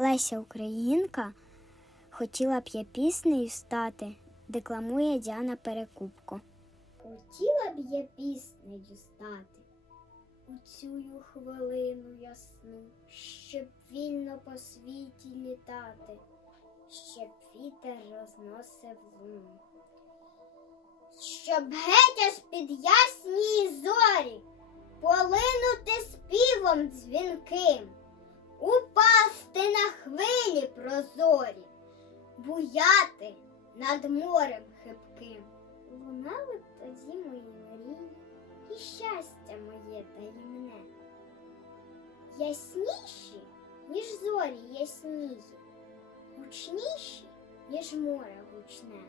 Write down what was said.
Леся Українка хотіла б я піснею стати, декламує Діана Перекупко. Хотіла б я піснею стати у цю хвилину ясну, щоб вільно по світі літати, щоб вітер розносив луну. Щоб геть аж під ясні зорі полинути співом дзвінким, упасти на хвилі прозорі, буяти над морем хибким. Лунали б тоді мої мрії і щастя моє таємне. Ясніші, ніж зорі яснії, гучніші, ніж море гучне.